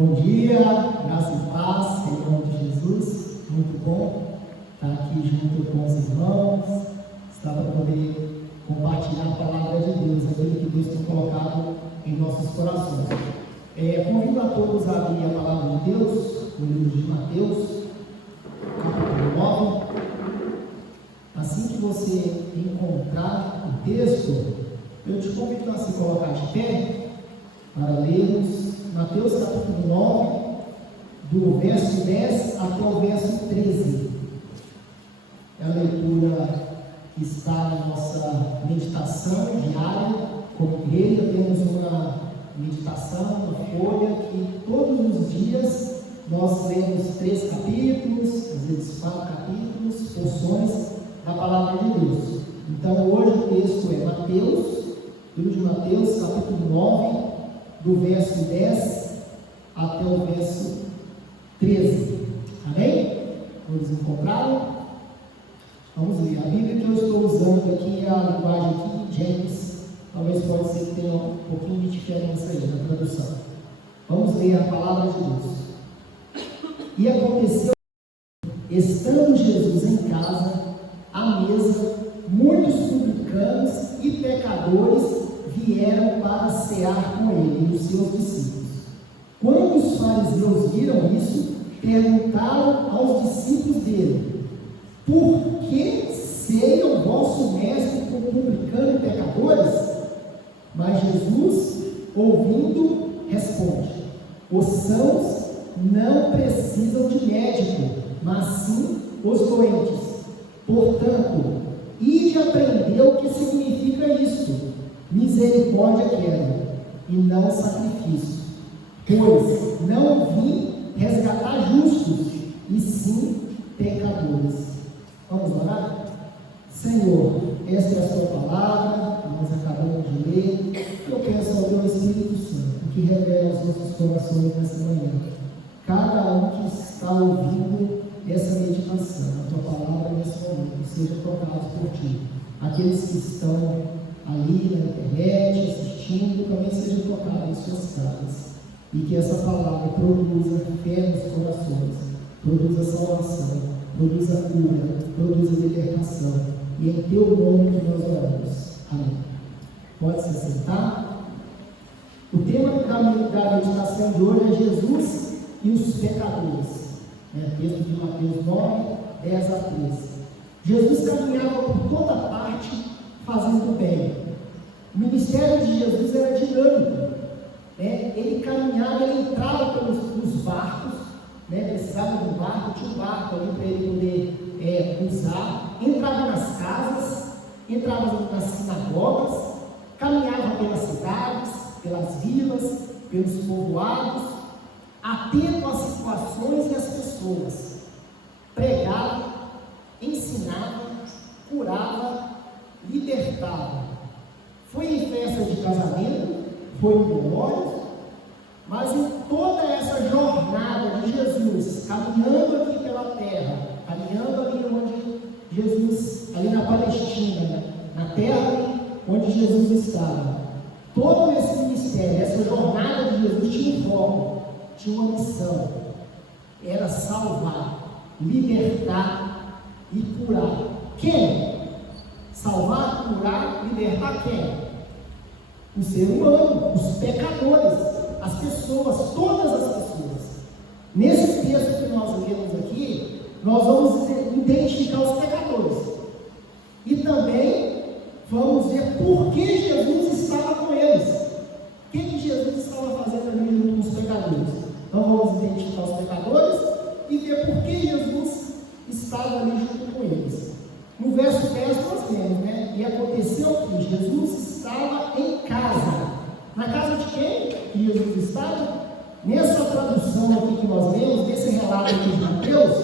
Bom dia, graça e paz, em nome de Jesus. Muito bom estar aqui junto com os irmãos, estar para poder compartilhar a palavra de Deus, aquilo que Deus tem colocado em nossos corações. Convido a todos a abrir a palavra de Deus, no livro de Mateus, capítulo 9. Assim que você encontrar o texto, eu te convido a se colocar de pé para lermos Mateus capítulo 9, do verso 10 até o verso 13. É a leitura que está na nossa meditação diária. Como igreja, temos uma meditação, uma folha que todos os dias nós lemos 3 capítulos, às vezes 4 capítulos, porções da palavra de Deus. Então hoje o texto é Mateus, livro de Mateus, capítulo 9, do verso 10 até o verso 13. Amém? Todos encontraram? Vamos ler. A Bíblia que eu estou usando aqui é a linguagem King James. Talvez pode ser que tenha um pouquinho de diferença aí na tradução. Vamos ler a palavra de Deus. E aconteceu, estando Jesus em casa, à mesa, muitos publicanos e pecadores vieram para cear com ele e os seus discípulos. Quando os fariseus viram isso, perguntaram aos discípulos dele: por que ceia o vosso mestre com publicanos e pecadores? Mas Jesus, ouvindo, responde: os sãos não precisam de médico, mas sim os doentes. Portanto, ide aprender o que significa isso. Misericórdia quero, e não sacrifício, pois não vim resgatar justos, e sim pecadores. Vamos orar? Senhor, esta é a sua palavra, nós acabamos de ler. Eu peço ao teu Espírito Santo que revele aos nossos corações nessa manhã, cada um que está ouvindo essa meditação, a tua palavra nesse momento, seja tocado por ti. Aqueles que estão ali na internet, assistindo, também sejam tocados em suas casas, e que essa palavra produza fé nos corações, produza salvação, produza cura, produza libertação, e é em teu nome que nós oramos. Amém. Pode se sentar. O tema da meditação de hoje é Jesus e os pecadores. Texto de Mateus 9, 10 a 13. Jesus caminhava por toda parte fazendo bem. O ministério de Jesus era dinâmico. Ele caminhava, ele entrava pelos barcos, precisava de um barco, tinha um barco ali para ele poder usar. Entrava nas casas, entrava nas sinagogas, caminhava pelas cidades, pelas vilas, pelos povoados, atento às situações e às pessoas. Pregava, ensinava, curava, libertava. Foi em festa de casamento, foi em velórios, mas em toda essa jornada de Jesus, caminhando aqui pela terra, caminhando ali onde Jesus, ali na Palestina, na terra onde Jesus estava, todo esse ministério, essa jornada de Jesus tinha um foco, tinha uma missão, era salvar, libertar e curar. Quem? Salvar, curar, libertar quem? O ser humano, os pecadores, as pessoas, todas as pessoas. Nesse texto que nós lemos aqui, nós vamos identificar os pecadores. E também vamos ver por que Jesus estava com eles. O que Jesus estava fazendo ali junto com os pecadores? Então vamos identificar os pecadores e ver por que Jesus estava ali junto com eles. No verso 10 nós vemos, E aconteceu que Jesus estava em casa. Na casa de quem que Jesus estava? Nessa tradução aqui que nós lemos, nesse relato aqui de Mateus,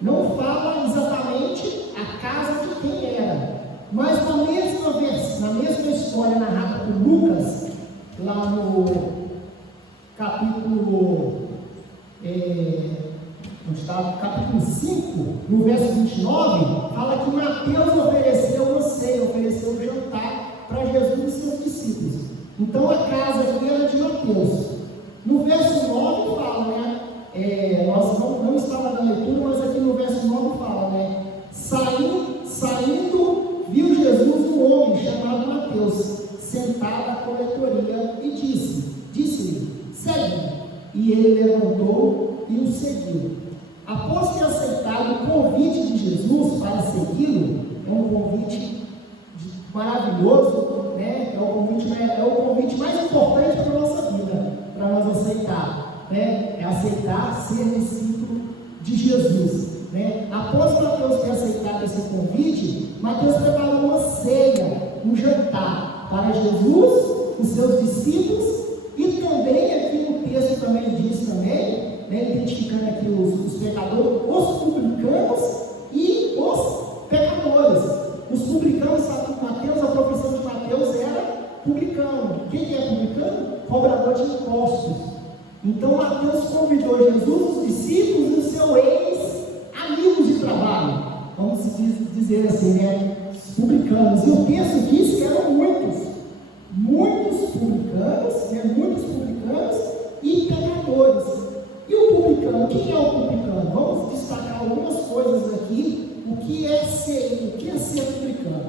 não fala exatamente a casa de quem era. Mas na mesma história narrada por Lucas, lá no capítulo capítulo 5, no verso 29, fala que Mateus ofereceu uma ceia, ofereceu um jantar para Jesus e seus discípulos. Então a casa aqui era de Mateus. No verso 9 fala, né? Nós não estava na leitura, mas aqui no verso 9 fala, né? Saindo, viu Jesus um homem chamado Mateus, sentado à coletoria, e disse-lhe, segue-me. E ele levantou e o seguiu. Após ter aceitado o convite de Jesus para segui-lo, é um convite maravilhoso, né? É o convite mais importante para a nossa vida, para nós aceitar, né? É aceitar ser discípulo de Jesus, né? Após Mateus ter aceitado esse convite, Mateus preparou uma ceia, um jantar para Jesus, os seus discípulos, e também aqui no texto também diz também, né, identificando aqui os pecadores, os publicanos e os pecadores. Os publicanos, sabe que Mateus, a profissão de Mateus era publicano. Quem é publicano? Cobrador de impostos. Então Mateus convidou Jesus, os discípulos e os seus ex-amigos de trabalho, vamos dizer assim, né? Os publicanos. E o texto diz que eram muitos publicanos, né? Muitos publicanos e pecadores. E o publicano, quem é o publicano? Vamos destacar algumas coisas aqui. O que é ser publicano?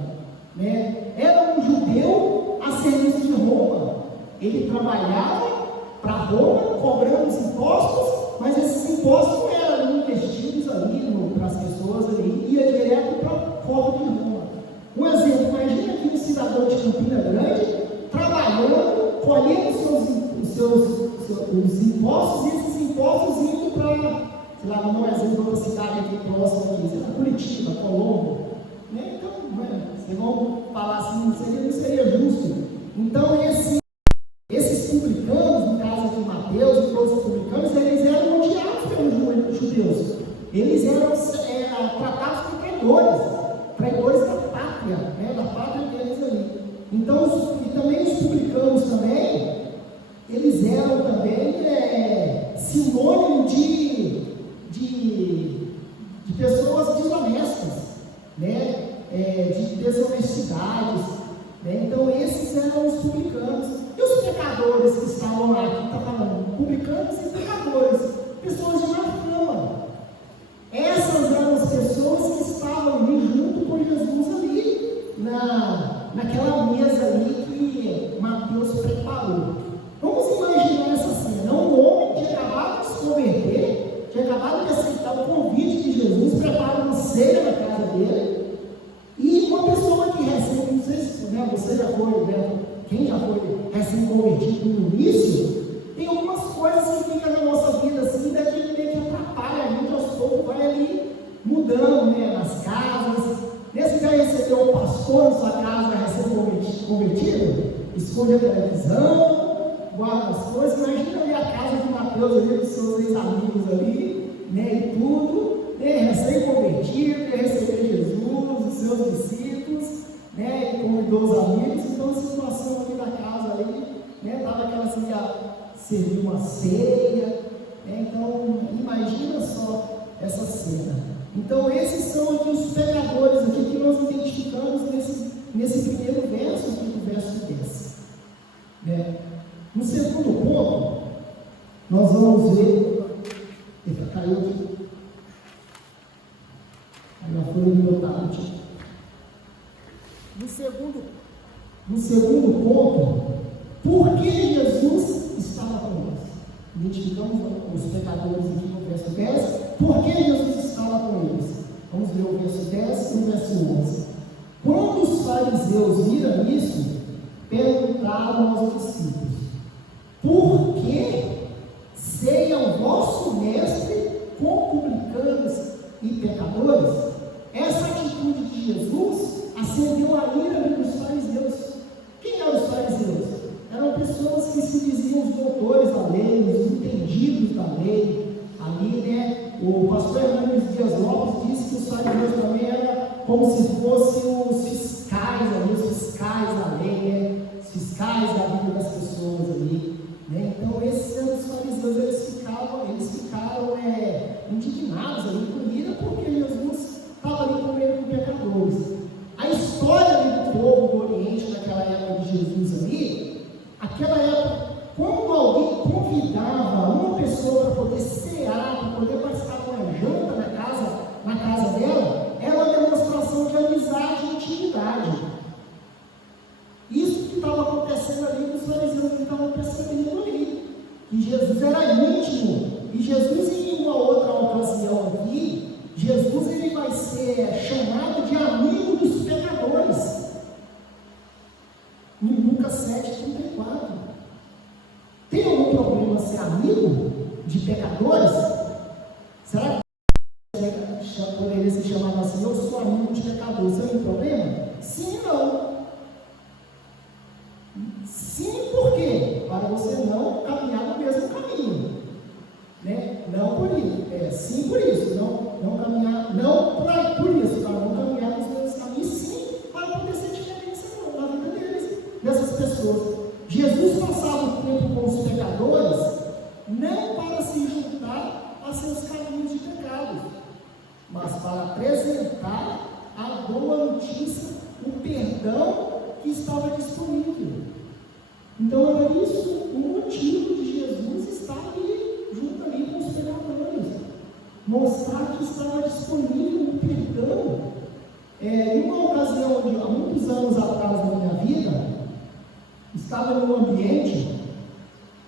Né? Era um judeu a serviço de Roma. Ele trabalhava para Roma, cobrando os impostos, mas esses impostos não eram investidos ali para as pessoas ali, ia direto para o povo de Roma. Um exemplo, imagina aqui um cidadão de Campina Grande, trabalhando, colhendo os impostos, e esses impostos indo para, sei lá, vamos dar um exemplo de outra cidade aqui próxima, aqui, sei lá, Curitiba, Colombo, né? Então, vocês vão falar assim, não seria justo. Então, esses publicanos, no caso aqui Mateus e todos os publicanos, eles eram odiados pelos judeus. Eles eram tratados como traidores da pátria, né? Da pátria deles ali. Então, e também os publicanos também, eles eram também sinônimo de pessoas desonestas, né? De desonestidades, né? Então esses eram os publicanos. E os pecadores que estavam lá, aqui está falando, publicanos e pecadores, pessoas de má fama. Essas eram as pessoas que estavam ali junto com Jesus ali, naquela mesa ali que Mateus preparou. Vamos imaginar essa cena, um homem que acabava de se converter, tinha acabado de aceitar o convite de Jesus, prepara uma ceia na casa dele, e uma pessoa que recebe, não sei se você já foi, né? Quem já foi recém-convertido no início, tem algumas coisas que ficam na nossa vida assim, daquele meio que atrapalha a gente, aos poucos vai ali mudando, né? Nas casas. Nesse já recebeu o pastor na sua casa recém-convertido, esconde a televisão, guarda as coisas. Imagina ali a casa de Mateus ali, dos seus ex-amigos ali, né? E tudo, né? Recém-convertido, receber Jesus, os seus discípulos, né? E convidou os amigos. Então a situação ali da casa ali, né? Estava aquela assim, servir uma ceia, né? Então imagina só essa cena. Então esses são aqui os pecadores aqui que nós identificamos nesse primeiro verso aqui do verso 10, né? No segundo ponto, nós vamos ver. Eita, caiu aqui. Já foi botado. No segundo ponto, por que Jesus estava com eles? Identificamos os pecadores aqui no verso 10. Por que Jesus estava com eles? Vamos ver o verso 10 e o verso 11. Quando os fariseus viram isso, perguntaram aos discípulos: por que ceia o vosso mestre com publicanos e pecadores? Essa atitude de Jesus acendeu a ira dos fariseus. Quem eram os fariseus? Eram pessoas que se diziam os doutores da lei, os entendidos da lei. Ali, né, o pastor Hernandes Dias Lopes disse que os fariseus também eram como se fossem os fiscais ali, os fiscais da lei, né? Os fiscais da vida das pessoas ali, né? Então esses eram os fariseus, eles ficaram indignados ali com ira, porque Jesus estava ali comendo com pecadores. A história ali do povo do Oriente, naquela época de Jesus ali, aquela época, quando alguém convidava poder cear, para poder participar de uma janta na casa dela, é uma demonstração de amizade e intimidade. Isso que estava acontecendo ali, os fariseus estavam percebendo ali, que Jesus era íntimo, e Jesus, em uma outra ocasião aqui, Jesus ele vai ser chamado de amigo dos pecadores, em Lucas 7:34. Tem algum problema ser amigo de pecadores? Será que poderia ser chamado assim, eu sou amigo de pecadores, tem algum problema? Sim e não. Sim, por quê? Para você não caminhar no mesmo caminho, né? Não por isso, sim por isso, não caminhar, não por isso, para não caminhar nos mesmos caminhos, sim, para poder ser diferença na vida deles, dessas pessoas. Jesus passava o tempo com os pecadores, não para se juntar a seus caminhos de pecado, mas para apresentar a boa notícia, o perdão que estava disponível. Então era isso o motivo de Jesus estar ali, junto ali com os pecadores, mostrar que estava disponível o perdão. Em uma ocasião, há muitos anos atrás da minha vida, estava num ambiente,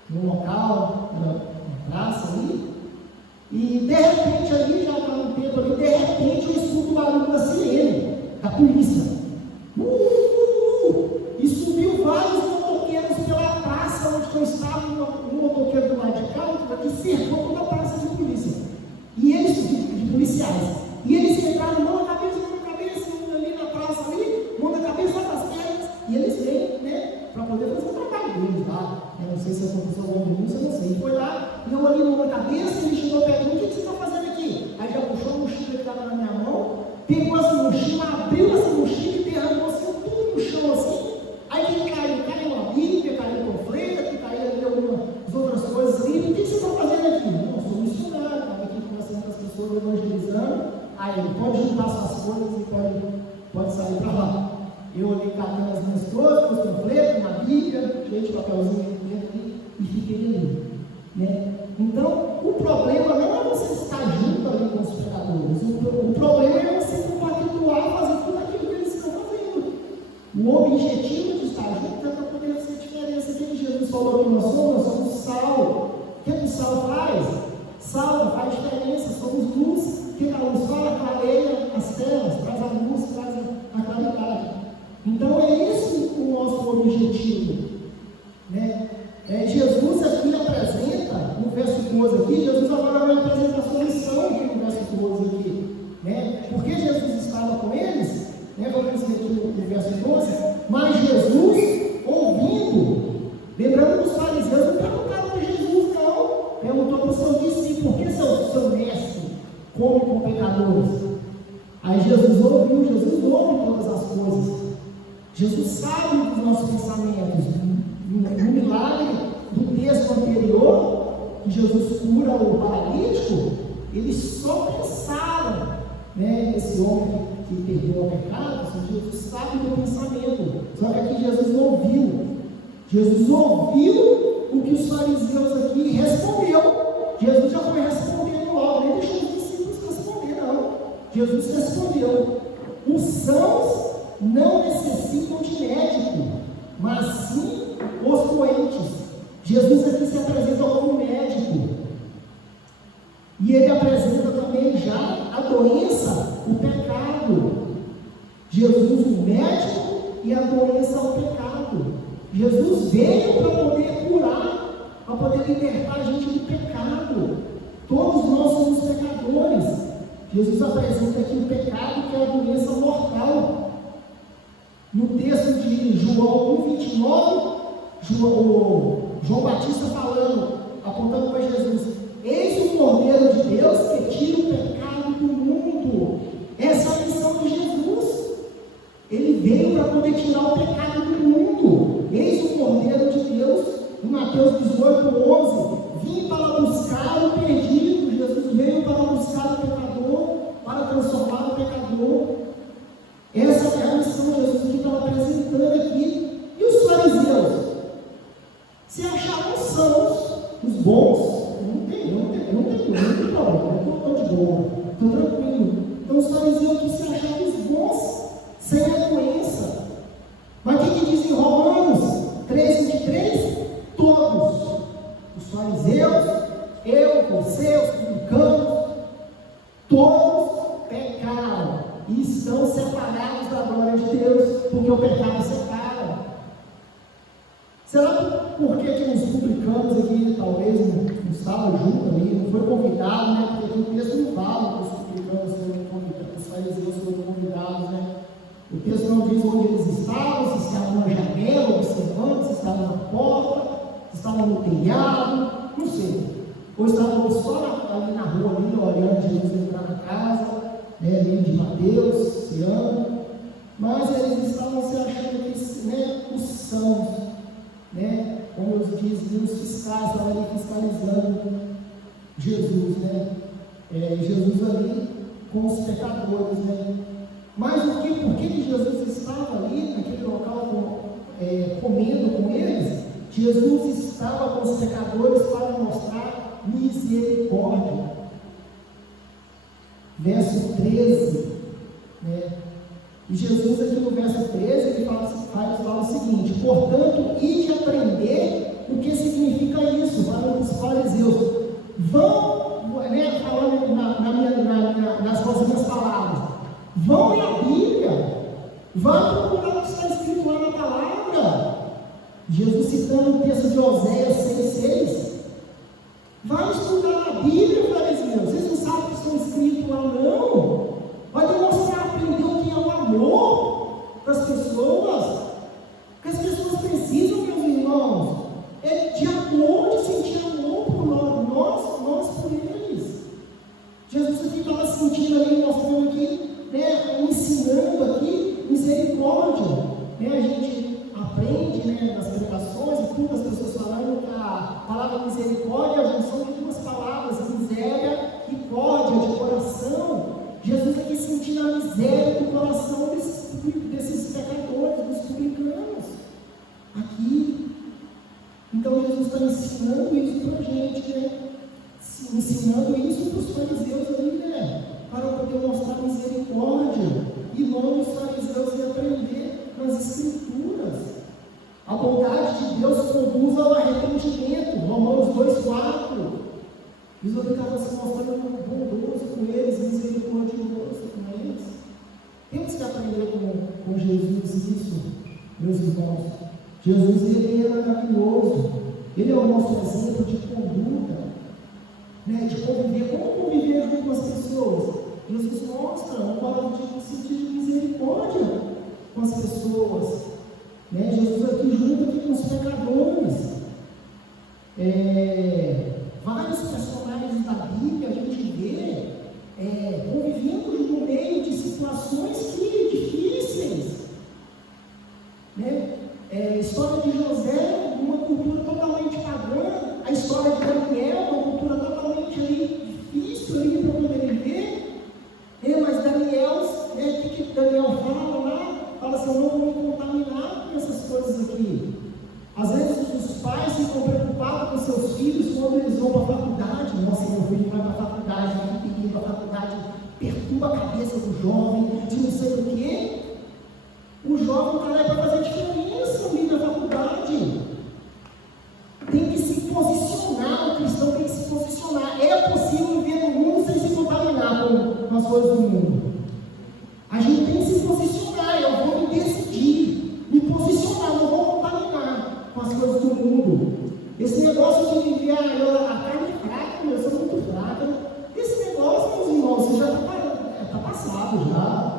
num local, na praça ali, e de repente ali, já está um tempo ali, de repente eu escuto o barulho da sirene, da polícia. E subiu vários motoqueiros pela praça onde eu estava, um motoqueiro do lado de cá, outro aqui, cercou toda a praça de polícia. E eles, de policiais, e eles entraram mão na cabeça, um ali na praça ali, mão na cabeça, lá nas pernas, e eles vêm, né, para poder fazer o trabalho deles lá. Eu não sei se aconteceu alguma denúncia, não sei. Ele foi lá, eu ali mão na cabeça, ele chegou perto de mim, o que você está fazendo aqui? Aí já puxou a mochila que estava na minha mão, pegou essa mochila, abriu essa mochila e derramou assim, tudo no chão assim. Aí quem caiu uma Bíblia, caiu um panfleto, caiu ali algumas outras coisas ali. O que você está fazendo aqui? Não, eu sou missionário, estava aqui conversando com as pessoas, evangelizando. Aí ele pode juntar suas coisas e pode sair para lá. Eu ali catando as minhas coisas, meus panfletos, minha Bíblia, cheio de papelzinho dentro ali, e fiquei ali, né? Então, o problema não é você estar junto ali com os pecadores, o problema é você compactuar, fazer tudo aquilo que eles estão fazendo. O objetivo de estar junto é para poder fazer diferença. O que Jesus falou que nós somos sal. O que o sal faz? Sal faz diferença, somos luz. O que a luz fala? Clareia as telas, traz a luz, traz a claridade. Então é esse o nosso objetivo, né? Jesus aqui apresenta, no verso 12 aqui, Jesus agora vai apresentar a sua missão aqui no verso 12 aqui, né? Porque Jesus estava com eles, né? Vamos dizer aqui no verso 12, mas Jesus, ouvindo, lembrando que os fariseus não perguntaram para Jesus, não, perguntou para os seus discípulos, por que seu mestre come com pecadores? Aí Jesus ouve todas as coisas. Jesus sabe dos nossos pensamentos. No milagre do texto anterior, que Jesus cura o paralítico, eles só pensaram, né, esse homem que perdeu o pecado, Jesus sabe do pensamento. Só que aqui Jesus ouviu. Jesus ouviu o que os fariseus aqui respondeu. Jesus já foi respondendo logo, nem deixou os discípulos responder, não. Jesus respondeu: os sãos não necessitam de médico, mas sim os doentes. Jesus aqui se apresenta como médico, e ele apresenta também já a doença, o pecado. Jesus, o médico, e a doença, o pecado. Jesus veio para poder curar, para poder libertar a gente do pecado. Todos nós somos pecadores. Jesus apresenta aqui o pecado, que é a doença mortal. No texto de João 1,29, João Batista falando, apontando para Jesus: eis o Cordeiro de Deus que tira o pecado do mundo. Essa é a missão de Jesus. Ele veio para poder tirar o pecado do mundo. Eis o Cordeiro de Deus, em Mateus 18:11, vim para buscar o perdido. Jesus veio para buscar o pecador, para transformar o pecador. Essa é a missão de Jesus que estava apresentando aqui. E os fariseus se achavam sãos, os bons. Não tem eu não tenho problema, eu estou de boa, estou tranquilo. Então os fariseus que se achavam os bons, sem a doença. Mas o que diz em Romanos 3:23? Todos, os fariseus, eu, você, os publicanos, todos pecaram e estão separados da glória de Deus, porque o pecado separa. Será que por que os publicanos aqui talvez não estavam juntos ali, não foi convidado, né? Porque o texto não fala que os publicanos foram convidados, os fariseus foram convidados, né? O texto não diz onde eles estavam, se estavam na janela observando, se estavam na porta, se estavam no telhado, não sei. Ou estavam só ali na rua, ali, olhando Jesus entrar na casa, né, ali de Mateus, ceando. Mas eles estavam se achando que, né, os sãos, né, como eu disse, os fiscais estavam ali fiscalizando Jesus, né? Jesus ali com os pecadores, né? Mas por que Jesus estava ali, naquele local, comendo com eles? Jesus estava com os pecadores para mostrar misericórdia. Verso 13, né? E Jesus aqui no verso 13, ele fala o seguinte: portanto, ide aprender o que significa isso, falando dos fariseus. Vão, né, falando nas minhas palavras, vão ler a Bíblia, vão procurar o que está escrito lá na palavra. Jesus citando o texto de Oséias 6,6. Vai estudar a Bíblia, fariseus. Vocês não sabem o que está escrito lá, não? Vai demonstrar, aprender o que é o amor para as pessoas. Porque as pessoas precisam, meus irmãos, de amor, de sentir amor por nós por eles. Jesus aqui estava sentindo ali, mostrando aqui, né, ensinando aqui misericórdia. Né, a gente aprende, né, nas pregações e tudo, as pessoas falando que a palavra misericórdia é a junção de duas palavras, miséria e córdia, de coração. Jesus aqui sentindo a miséria do coração desses pecadores, dos publicanos. Aqui. Então Jesus está ensinando isso para a gente, né? Ensinando isso para os fariseus ali, né? Para poder mostrar misericórdia. E logo os fariseus iam aprender nas Escrituras. A bondade de Deus conduz ao arrependimento. Romanos 2,4. Jesus estava se mostrando bondoso com eles, misericordioso com eles. Temos que aprender com Jesus isso, meus irmãos. Jesus, ele é maravilhoso. Ele é o nosso exemplo de conduta, né, de conviver. Como conviver junto com as pessoas? Jesus mostra um valor de sentido de misericórdia com as pessoas. Né? Jesus aqui junto aqui com os pecadores. Vários personagens da Bíblia a gente vê convivendo no meio de situações difíceis. Né? História de José, uma cultura totalmente pagã. A história de Daniel, uma cultura totalmente difícil para poder viver. Mas Daniel, o que Daniel fala lá? Fala assim: eu não vou me contaminar com essas coisas aqui. Às vezes os pais ficam preocupados com seus filhos quando eles vão para a faculdade. Nossa, meu filho vai para a faculdade, vai para a faculdade, perturba a cabeça do jovem, de não sei o quê. O jovem está lá para fazer diferença no meio da faculdade. Tem que se posicionar, o cristão tem que se posicionar. É possível viver no mundo sem se contaminar com as coisas do mundo. A gente tem que se posicionar. Eu vou me decidir, me posicionar, não vou contaminar com as coisas do mundo. Esse negócio de viver, a carne é fraca, eu sou muito fraca. Esse negócio, meus irmãos, você já está passado já.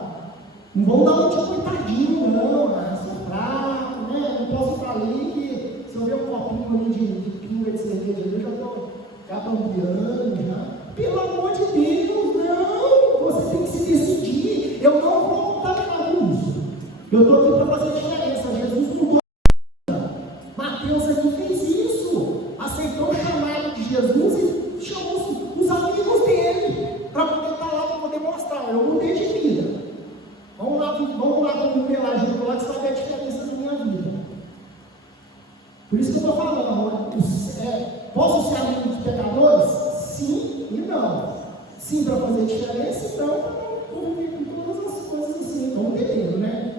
Não vão dar um tipo coitadinho, não, eu sou fraco, né? Não posso estar ali que se eu ver um copinho ali de pinga de cerveja, eu já estou bambeando já. Pelo amor de Deus, não! Você tem que se decidir. Eu não vou contaminar com isso. Eu estou aqui para fazer diferença. Jesus não gosta. Mateus aqui fez isso. Aceitou o chamado de Jesus e chamou os amigos dele para poder estar lá, para poder mostrar. Eu mudei de vida. Vamos lá comigo lá junto lá que você vai ver a diferença na minha vida. Por isso que eu estou falando, posso ser amigo dos pecadores? Sim. sim para fazer diferença, então vamos ver com todas as coisas assim. Estão entendendo, né?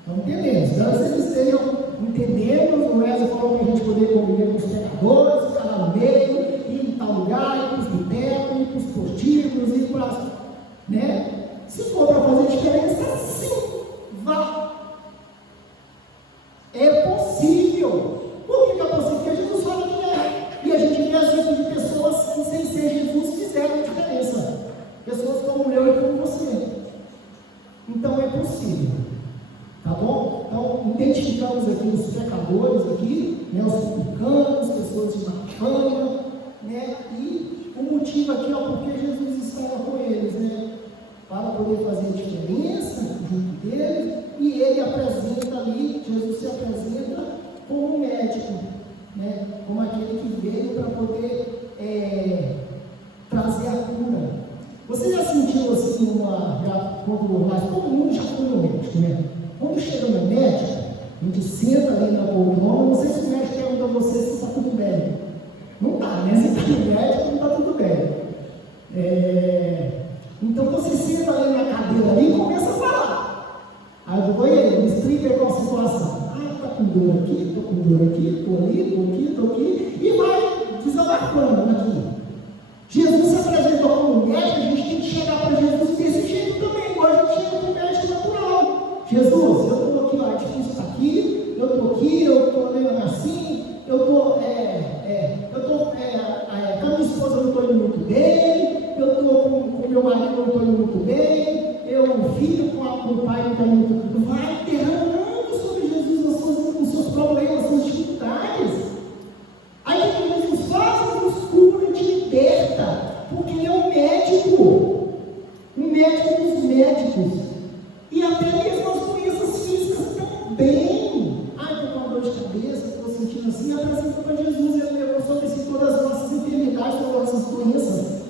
Estão entendendo. Espero que vocês estejam entendendo. O Wesley falou que a gente poderia conviver com os pecadores, ficar lá no meio, ir em tal lugar, ir para os botecos, ir para os postigos, ir para. Né? Se for para fazer diferença, sim, vá. É possível. Por que é possível? Porque Jesus fala que é. E a gente vê exemplos de pessoas que, sem ser Jesus, fizeram diferença. Pessoas como eu e como você. Então é possível. Tá bom? Então, identificamos aqui os pecadores aqui, né, os publicanos, pessoas de má fama, né, e o motivo aqui é porque Jesus estava com eles, né, para poder fazer diferença junto deles, e ele apresenta ali, Jesus se apresenta como um médico, né, como aquele que veio para poder trazer a cura. Você já sentiu assim todo mundo já foi no médico, né? Quando chega no médico, a gente senta ali na poltrona, não sei se o médico pergunta a você se está tudo bem. Não está, né? Se está no médico, não está tudo bem. Então você senta ali na cadeira ali e começa a falar. Aí eu vou, me explica aí qual a situação. Está com dor aqui, estou com dor aqui, estou ali, estou aqui, estou aqui, e vai desabafando aqui. Jesus se apresentou como médico, a gente tem que chegar para Jesus desse jeito também, igual a gente chega para o médico natural. Jesus, eu estou aqui, é difícil estar aqui, eu estou lendo assim, eu estou com a minha esposa, eu não estou indo muito bem, eu estou com o meu marido, eu não estou indo muito bem, o filho com o pai não está indo muito bem. Vai derramando sobre Jesus os seus problemas, as suas dificuldades. Aí o que Jesus faz? Jesus cura, te liberta, porque ele é um médico dos médicos. E até mesmo as doenças físicas também. Estou com uma dor de cabeça, estou sentindo assim, apresenta para Jesus, ele levou sobre si todas as nossas enfermidades, todas as nossas doenças.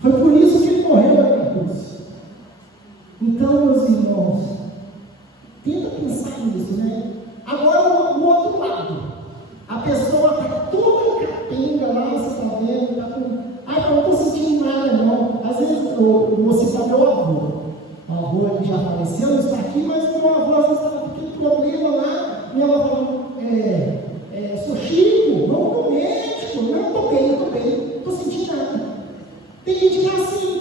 Foi por isso que ele morreu na cruz. Então, meus irmãos, tenta pensar nisso, né? Agora o outro lado. A pessoa está toda capenga lá, você está vendo, está com. Eu não estou sentindo nada não. Às vezes eu vou citar meu avô. O avô ele já faleceu, não está aqui, mas o meu avô às vezes estava com aquele problema lá. Minha avó falou, sou Chico, vamos no médico. Não, estou bem, não estou sentindo nada. Tem gente que é assim,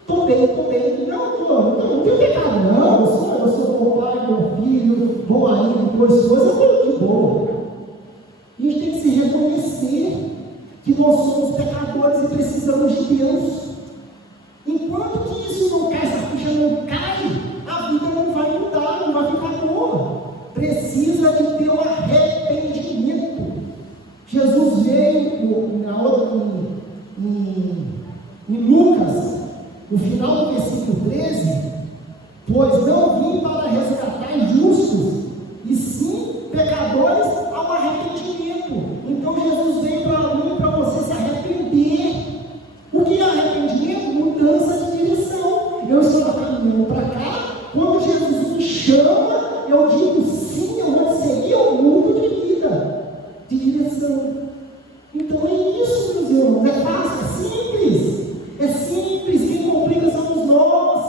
estou bem. Não tenho pecado, não. Eu sou bom pai, bom filho, bom marido, boas coisas, eu estou de boa. A gente tem que se reconhecer que nós somos pecadores e precisamos de Deus. Enquanto que isso não cai, essa ficha não cai, a vida não vai mudar, não vai ficar boa. Precisa de ter um arrependimento. Jesus veio em Lucas, no final do versículo 13, pois não vim para resgatar justos, e sim pecadores ao arrependimento. Então Jesus veio para mim e para você se arrepender. O que é arrependimento? Mudança de direção. Eu estou caminhando para cá, quando Jesus me chama, eu digo sim, eu vou seguir, eu mudo de vida, de direção. Então é isso, meus irmãos, é fácil, é simples, quem complica somos nós.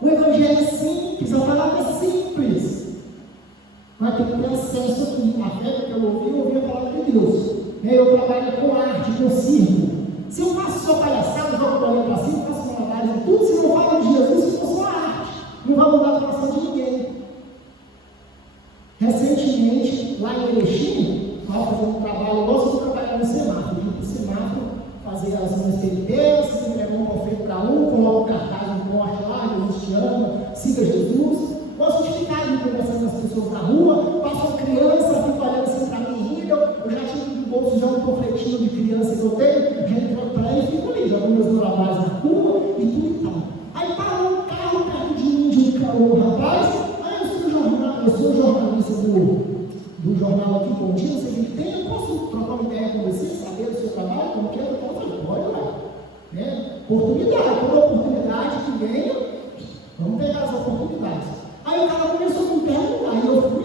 O Evangelho é simples, a palavra é simples. Mas tem que ter acesso aqui. A fé que eu ouvi a palavra de Deus. Eu trabalho com arte, com circo. Se eu faço só palhaçada, jogo o olho para cima, faço malabares e tudo, se não falo de Jesus, se for só arte, não vai mudar a coração de ninguém. Recentemente, lá em Erechim, nós fazemos um trabalho, nós vamos trabalhar no semáforo. Ir para o semáforo, fazer as minhas peripécias, entregar um panfleto para coloca um cartaz no poste lá, Jesus te ama, siga Jesus. Gosto de ficar ali conversando com as pessoas na rua, passo uma criança, fico olhando assim para mim rindo, eu já tiro do bolso já um panfletinho de criança que eu tenho, já entrego para ele e fico ali, jogo meus malabares na rua e tudo e tal. Aí parou um carro perto de mim, de um rapaz, eu sou jornalista do jornal aqui contigo, não sei o que tem, eu posso trocar uma ideia com você, saber do seu trabalho, como que é, eu falo, pode lá, né? Oportunidade, toda oportunidade que venha, vamos pegar as oportunidades. Aí o cara começou a me perguntar, e eu fui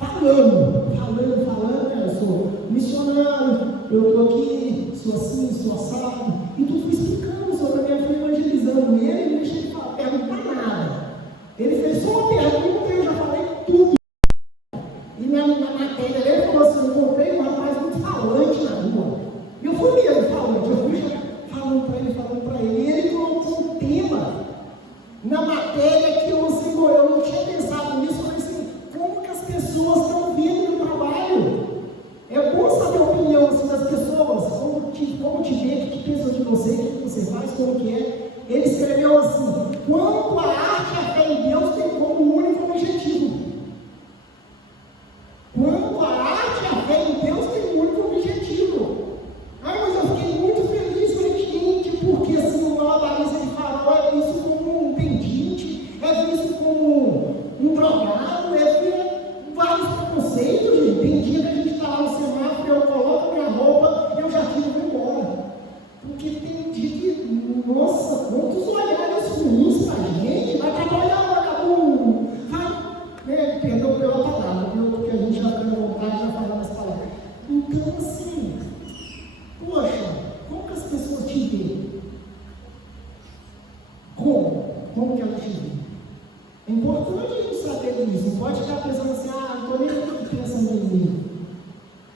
falando, né? Eu sou missionário, eu estou aqui, sou assim, sou assado, e tudo fui explicando sobre a minha Ele fez só uma pergunta e eu já falei tudo. E na matéria ele falou assim: eu encontrei um rapaz muito falante na rua. E eu fui mesmo falante, eu fui já falando para ele. E ele colocou um tema na matéria que eu não tinha pensado nisso. Eu falei assim: como que as pessoas estão vindo no trabalho? É bom saber a opinião assim, das pessoas, como te vê, o que pensam de você, o que você faz, como que é. Ele escreveu assim: quando a arte e a fé em Deus tem como único objetivo. Quando a arte e a fé em Deus tem um único objetivo. Ah, mas eu fiquei muito feliz, gente, porque assim, o malabarista de farol é visto como um pendente, é visto como um drogado, vários preconceitos, gente. Tem dia que a gente está lá no semáforo, eu coloco minha roupa, eu já tiro e vou embora. Porque tem dia que, nossa, quantos olhares ruins pra gente, vai trabalhar, vagabundo, vai, perdão pela palavra, viu? Porque a gente já tem vontade de falar essa palavra. Então, assim, poxa, como que as pessoas te veem? Como que elas te veem? É importante a gente saber disso, não pode ficar pensando assim: não estou nem pensando em mim.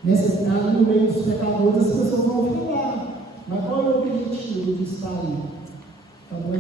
No meio dos pecadores, as pessoas vão falar. Mas qual é o objetivo de estar ali? Tá bom?